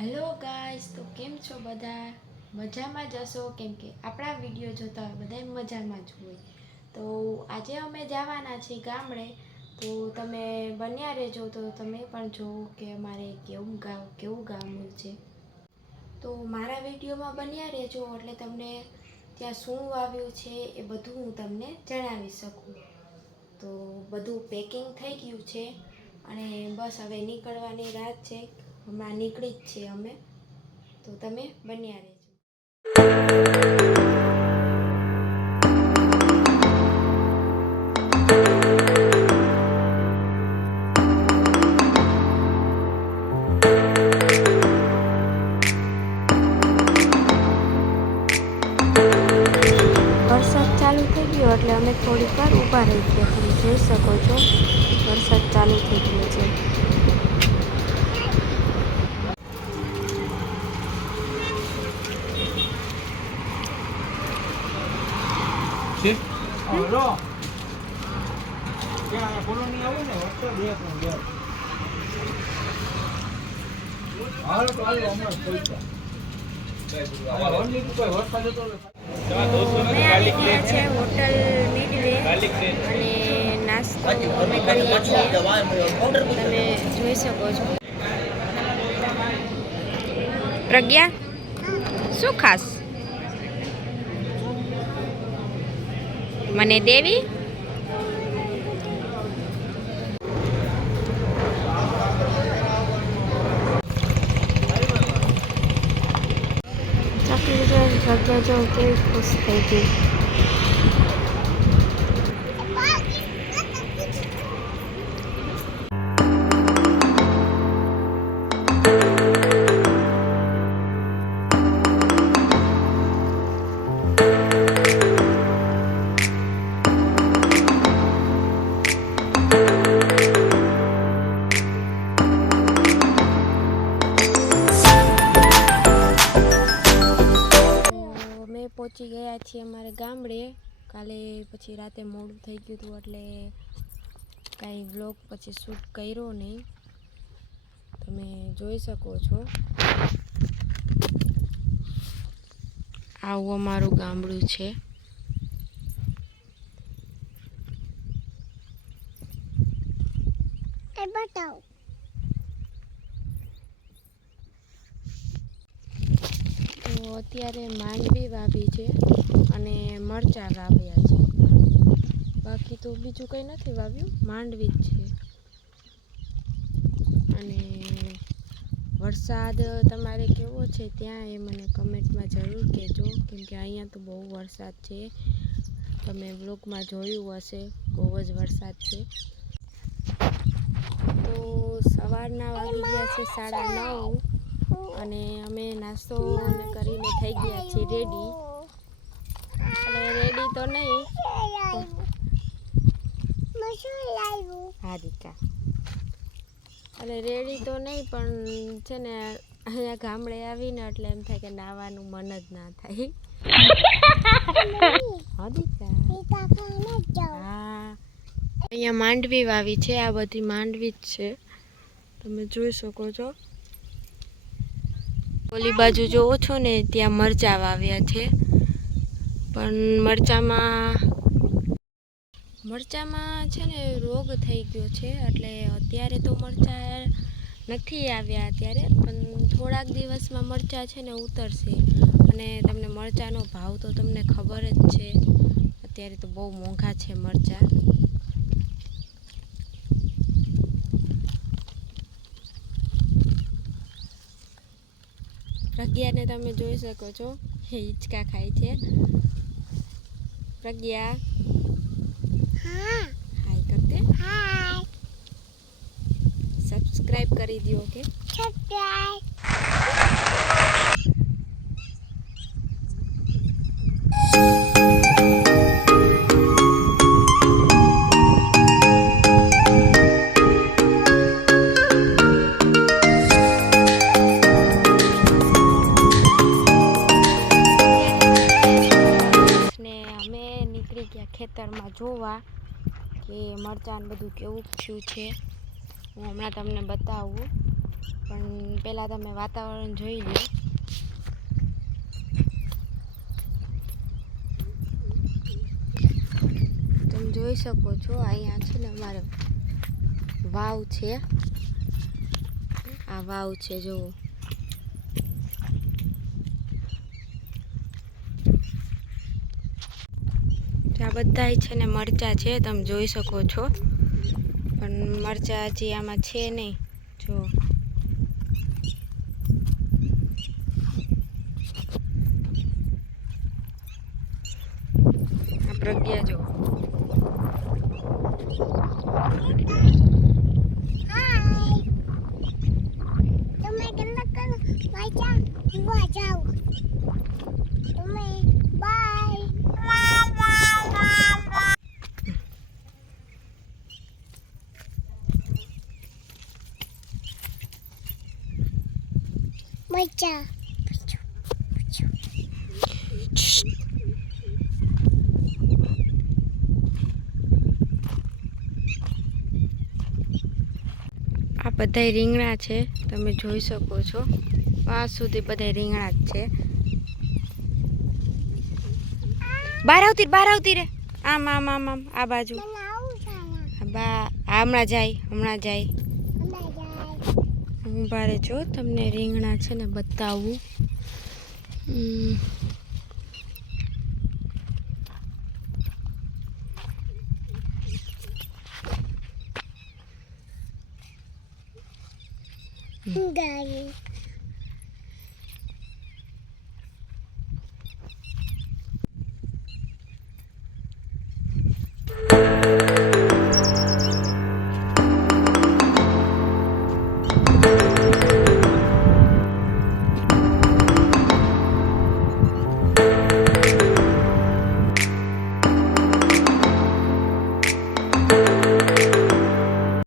Hello guys, તો કેમ છો બધા? મજામાં જ હશો, કેમ કે આપણા વિડીયો જોતા હોય બધા મજામાં જ હોય. તો આજે અમે જવાના છીએ ગામડે, તો તમે બન્યા રહેજો તો તમે પણ જોવો કે અમારે કેવું ગામડું છે. તો મારા વિડીયોમાં બન્યા રહેજો એટલે તમને ત્યાં શું વાવ્યું છે એ બધું હું તમને જણાવી શકું. તો બધું પેકિંગ થઈ ગયું છે અને બસ હવે નીકળવાની રાત છે. હમણાં નીકળી જ છીએ અમે, તો તમે બન્યા રહેજો. વરસાદ ચાલુ થઈ ગયો એટલે અમે થોડીક વાર ઊભા રહી ગયા. તમે જોઈ શકો છો વરસાદ ચાલુ થઈ ગયો છે. છે હોટલ મિડવે અને નાસ્તો અમે કરીએ છીએ. તમે જોઈ શકો છો. પ્રજ્ઞા, શું ખાસ? મને દેવી. જગ્યા જો કેવી ખુશ થઈ ગઈ. પહોંચી ગયા છીએ અમારે ગામડે. કાલે પછી રાતે મોડું થઈ ગયું હતું એટલે કાંઈ વ્લોગ પછી શૂટ કર્યો નહીં. તમે જોઈ શકો છો આવું અમારું ગામડું છે. બતાવો. તો અત્યારે માંડવી વાવી છે અને મરચાં વાવ્યા છે. બાકી તો બીજું કંઈ નથી વાવ્યું, માંડવી જ છે. અને વરસાદ તમારે કેવો છે ત્યાં એ મને કમેન્ટમાં જરૂર કહેજો, કેમકે અહીંયા તો બહુ વરસાદ છે. તમે બ્લોગમાં જોયું હશે, બહુ જ વરસાદ છે. તો સવારના વાગી ગયા છે 9:30 અને અમે નાસ્તો કરીને થઈ ગયા છીએ રેડી. અને રેડી તો નહીં, હા દીકા, એટલે રેડી તો નહીં પણ છે ને અહીંયા ગામડે આવીને એટલે એમ થાય કે નાહવાનું મન જ ના થાય. હા દીકા, હા અહીંયા માંડવી વાવી છે. આ બધી માંડવી જ છે, તમે જોઈ શકો છો. ઓલી બાજુ જોવો છો ને ત્યાં મરચાં વાવ્યા છે, પણ મરચામાં છે ને રોગ થઈ ગયો છે એટલે અત્યારે તો મરચાં નથી આવ્યા અત્યારે, પણ થોડાક દિવસમાં મરચાં છે ને ઉતરશે. અને તમને મરચાંનો ભાવ તો તમને ખબર જ છે, અત્યારે તો બહુ મોંઘા છે મરચાં. પ્રજ્ઞાને તમે જોઈ શકો છો, એ હિંચકા ખાય છે. પ્રજ્ઞા, હાય કરતે. સબસ્ક્રાઇબ કરી દો કે. ખેતરમાં જોવા કે મરચાં બધું કેવું થયું છે. હું હમણાં તમને બતાવું. પણ પહેલાં તમે વાતાવરણ જોઈ લો. તમે જોઈ શકો છો અહીંયા છે ને અમારે વાવ છે. આ વાવ છે જુઓ. આ બધા છે ને મરચાં છે, તમે જોઈ શકો છો. પણ મરચાં હજી આમાં છે નહીં. જો આ પ્રજ્ઞા જો. Baca. આ બધા રીંગણા છે, તમે જોઈ શકો છો. આ સુધી બધા રીંગણા જ છે. બહાર આવતી રે. આમ આમ આમ આમ આ બાજુ. હમણાં જાય. ઊભા રહેજો, તમને રીંગણા છે ને બતાવું. Garing.